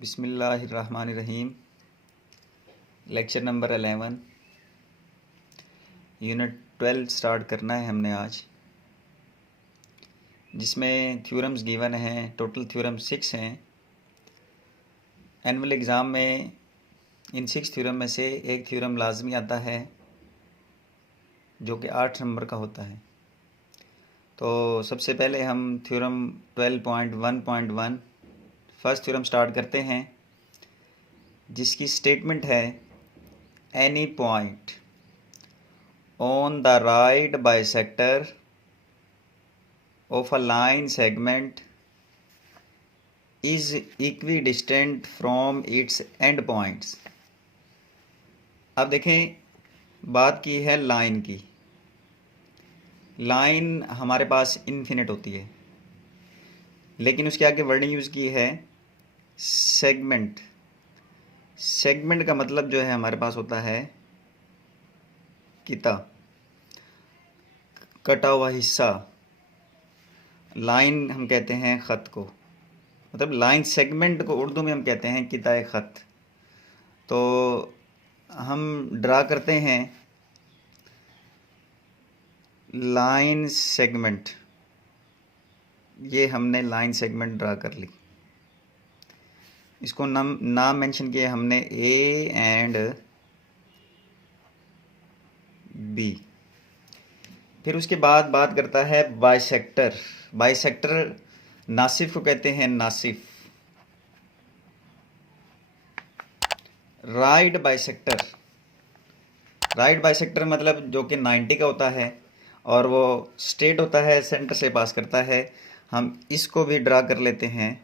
बिस्मिल्लाहिर्रहमानिर्रहीम। Lecture number 11 unit 12 start करना है हमने आज, जिसमें थ्योरम्स गिवन हैं। टोटल थ्योरम 6 हैं। एनुअल एग्ज़ाम में इन 6 थ्योरम में से एक थ्योरम लाजमी आता है जो कि 8 नंबर का होता है। तो सबसे पहले हम थ्योरम 12.1.1 फर्स्ट थ्योरम स्टार्ट करते हैं, जिसकी स्टेटमेंट है any point on the right bisector of a line segment is equidistant from its end points. अब देखें, बात की है लाइन की। लाइन हमारे पास इन्फिनिट होती है, लेकिन उसके आगे वर्डिंग यूज़ की है सेगमेंट। सेगमेंट का मतलब जो है हमारे पास होता है किता, कटा हुआ हिस्सा। लाइन हम कहते हैं ख़त को, मतलब लाइन सेगमेंट को उर्दू में हम कहते हैं किताए ख़त। तो हम ड्रा करते हैं लाइन सेगमेंट। ये हमने लाइन सेगमेंट ड्रा कर ली। इसको नाम मेंशन किया हमने ए एंड बी। फिर उसके बाद बात करता है बाइसेक्टर। बाइसेक्टर नासिफ को कहते हैं Nasif. Right bisector, right bisector मतलब जो कि 90 का होता है और वो स्ट्रेट होता है, सेंटर से पास करता है। हम इसको भी ड्रा कर लेते हैं।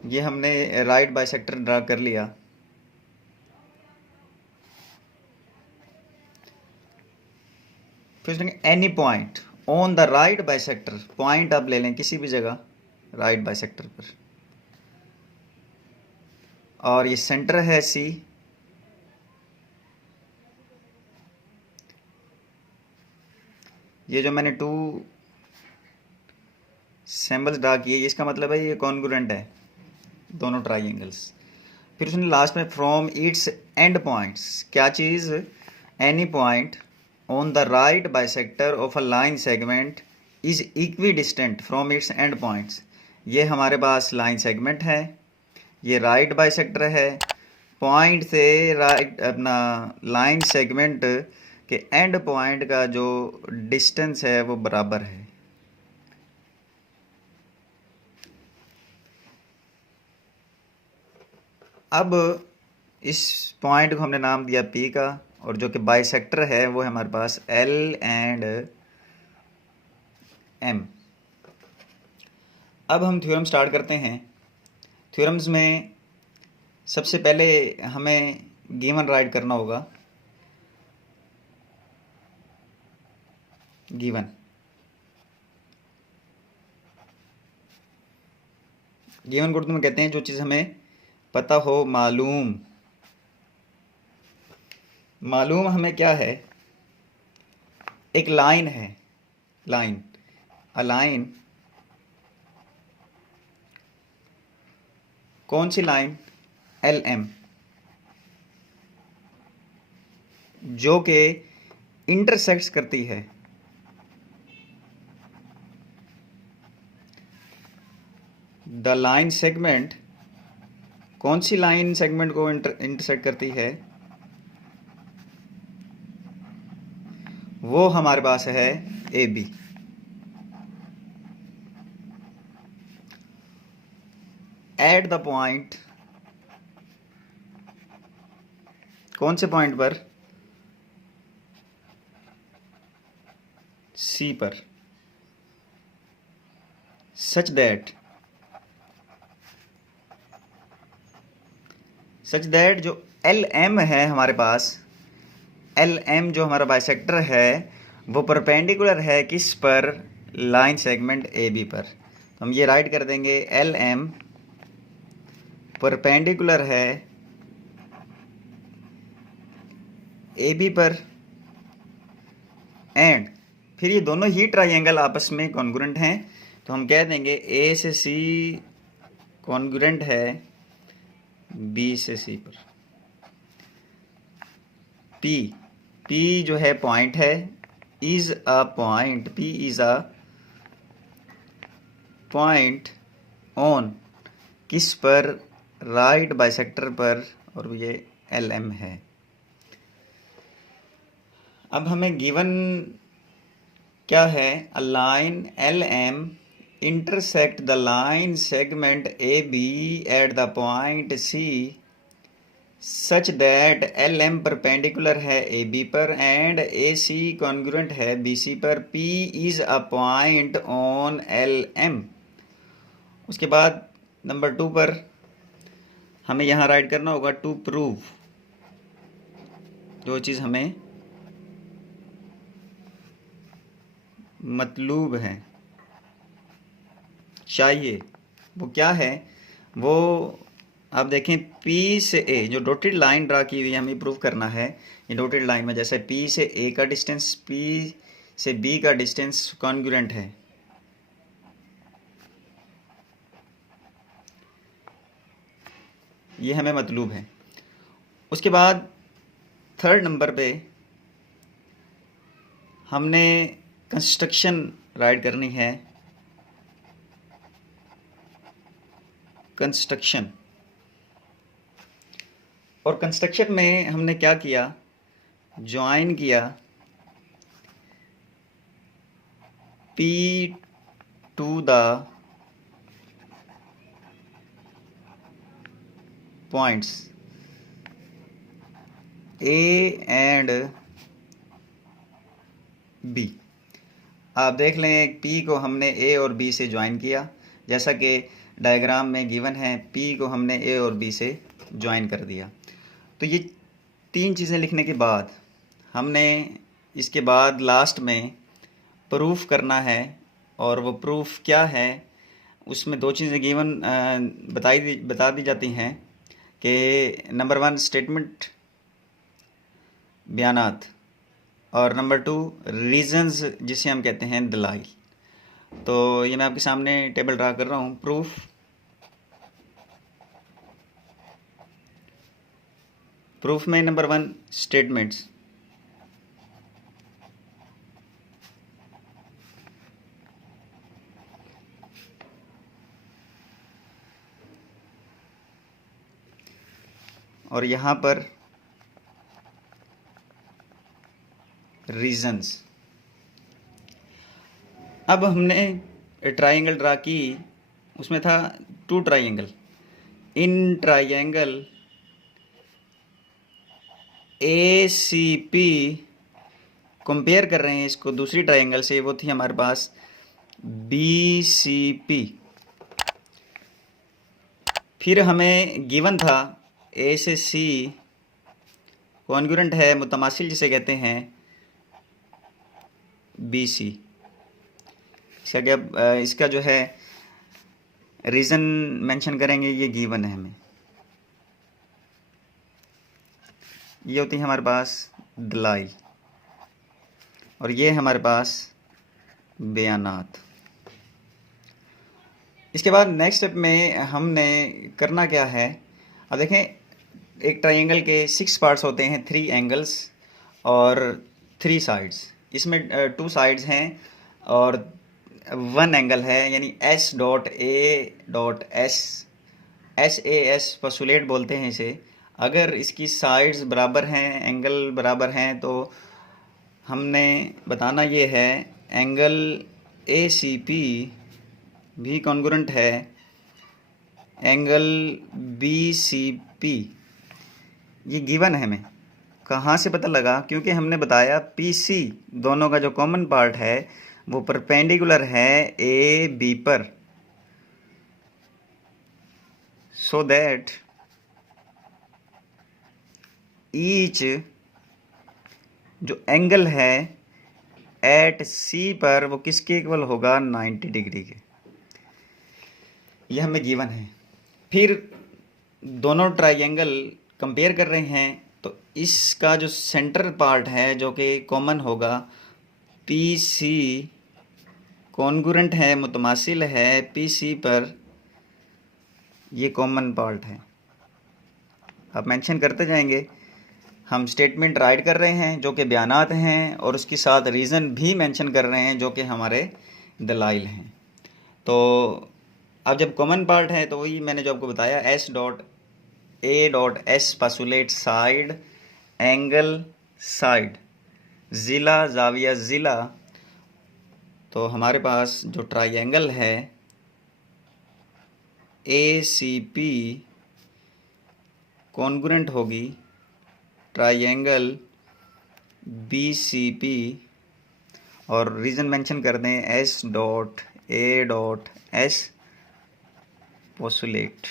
ये हमने राइट बाइसेक्टर ड्रा कर लिया। फिर any point on the right bisector, point आप ले लें किसी भी जगह राइट बाइसेक्टर पर, और ये सेंटर है सी। ये जो मैंने 2 सिंबल्स ड्रा किए, इसका मतलब है ये कॉन्ग्रुएंट है, दोनों ट्राइंगल्स। फिर उसने लास्ट में फ्रॉम इट्स एंड पॉइंट्स, क्या चीज़, any point on the right bisector of a line segment is equidistant from its end points. ये हमारे पास लाइन सेगमेंट है, ये राइट बाइसेक्टर है। पॉइंट से राइट अपना लाइन सेगमेंट के एंड पॉइंट का जो डिस्टेंस है वो बराबर है। अब इस पॉइंट को हमने नाम दिया P का, और जो कि बाइसेक्टर है वो है हमारे पास L एंड M। अब हम थ्योरम स्टार्ट करते हैं। थ्योरम्स में सबसे पहले हमें गिवन राइट करना होगा। गिवन गिवन को उर्दू में कहते हैं जो चीज़ हमें पता हो, मालूम। मालूम हमें क्या है, एक लाइन है, लाइन, अ लाइन। कौन सी लाइन, LM, जो कि इंटरसेक्ट्स करती है द लाइन सेगमेंट। कौन सी लाइन सेगमेंट को इंटरसेक्ट करती है, वो हमारे पास है AB। एट द पॉइंट, कौन से पॉइंट पर, C पर, सच दैट जो LM है हमारे पास, LM जो हमारा बाइसेक्टर है वो परपेंडिकुलर है किस पर, लाइन सेगमेंट AB पर। तो हम ये राइट कर देंगे LM परपेंडिकुलर है AB पर, एंड फिर ये दोनों ही ट्राइंगल आपस में कॉन्ग्रुएंट हैं, तो हम कह देंगे ए से सी कॉन्ग्रुएंट है बी से सी पर। पी, पी जो है पॉइंट है, is a point, P is a point on किस पर, राइट बाइसेक्टर पर, और ये एल एम है। अब हमें गिवन क्या है, a line L M intersect the line segment A B at the point C such that L M perpendicular है ए बी पर एंड ए सी कॉन्ग्रुएंट है बी सी पर, P is a point on L M. उसके बाद number 2 पर हमें यहाँ right करना होगा टू प्रूव, जो चीज़ हमें मतलूब है, चाहिए, वो क्या है, वो आप देखें P से A जो डॉटेड लाइन ड्रा की हुई है हमें प्रूव करना है। ये डॉटेड लाइन में जैसे P से A का डिस्टेंस P से B का डिस्टेंस कॉन्ग्रुएंट है, ये हमें मतलूब है। उसके बाद 3rd नंबर पे हमने कंस्ट्रक्शन राइट करनी है, कंस्ट्रक्शन। और कंस्ट्रक्शन में हमने क्या किया, ज्वाइन किया P to the points A and B। आप देख लें P को हमने A और B से ज्वाइन किया, जैसा कि डायग्राम में गिवन है, P को हमने A और B से ज्वाइन कर दिया। तो ये 3 चीज़ें लिखने के बाद हमने इसके बाद लास्ट में प्रूफ करना है, और वो प्रूफ क्या है, उसमें 2 चीज़ें गिवन बता दी जाती हैं कि नंबर 1 स्टेटमेंट बयानात, और नंबर 2 रीजंस जिसे हम कहते हैं दलाइल। तो ये मैं आपके सामने टेबल ड्रा कर रहा हूँ। प्रूफ में नंबर 1 स्टेटमेंट्स, और यहाँ पर रीजंस। अब हमने ट्राइंगल ड्रा की, उसमें था 2 triangle. In triangle A C P compare कर रहे हैं इसको दूसरी ट्राइंगल से, वो थी हमारे पास बी सी पी। फिर हमें गिवन था ए से सी कॉन्ग्रुएंट है, मुतमासिल जिसे कहते हैं बी सी। इसका जो है रीज़न मेंशन करेंगे, ये गिवन है हमें। ये होती है हमारे पास दलाइल, और ये हमारे पास बयानात। इसके बाद नेक्स्ट स्टेप में हमने करना क्या है, अब देखें एक ट्राइंगल के 6 पार्ट्स होते हैं, 3 एंगल्स और 3 साइड्स। इसमें 2 साइड्स हैं और 1 एंगल है, यानी S dot A dot SAS postulate बोलते हैं इसे। अगर इसकी साइड्स बराबर हैं, एंगल बराबर हैं, तो हमने बताना ये है एंगल ACP भी कॉन्ग्रुएंट है एंगल BCP। ये गिवन है हमें। कहाँ से पता लगा, क्योंकि हमने बताया PC दोनों का जो कॉमन पार्ट है वो परपेंडिकुलर है AB पर, सो दैट ईच जो एंगल है एट C पर वो किसके इक्वल होगा, 90 डिग्री के। यह हमें गिवन है। फिर दोनों ट्राइंगल कंपेयर कर रहे हैं, तो इसका जो सेंटर पार्ट है जो कि कॉमन होगा पी सी कॉन्ग्रुएंट है, मुतमासिल है पी सी पर, ये कॉमन पार्ट है। आप मेंशन करते जाएंगे। हम स्टेटमेंट राइट कर रहे हैं जो कि बयानात हैं, और उसके साथ रीज़न भी मेंशन कर रहे हैं जो कि हमारे दलाइल हैं। तो अब जब कॉमन पार्ट है तो वही मैंने जो आपको बताया, S dot A dot S postulate side angle side ज़िला जाविया ज़िला। तो हमारे पास जो ट्राइंगल है ए सी पी कॉन्ग्रुएंट होगी ट्राइंगल बी सी पी, और रीज़न मेंशन कर दें S dot A dot S postulate.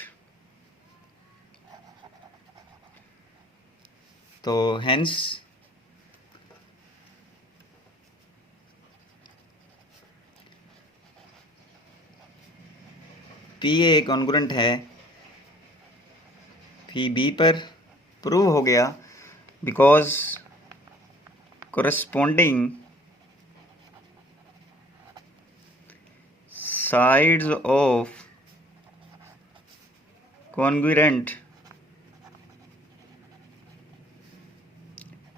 तो हेंस पी ए कॉन्ग्रुएंट है पी बी पर, प्रूव हो गया, because corresponding sides of congruent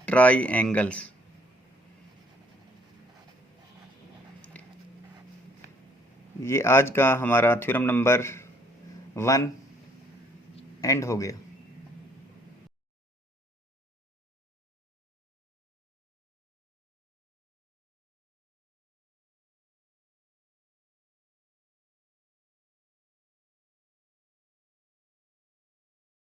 triangles। ये आज का हमारा थ्योरम नंबर 1 एंड हो गया।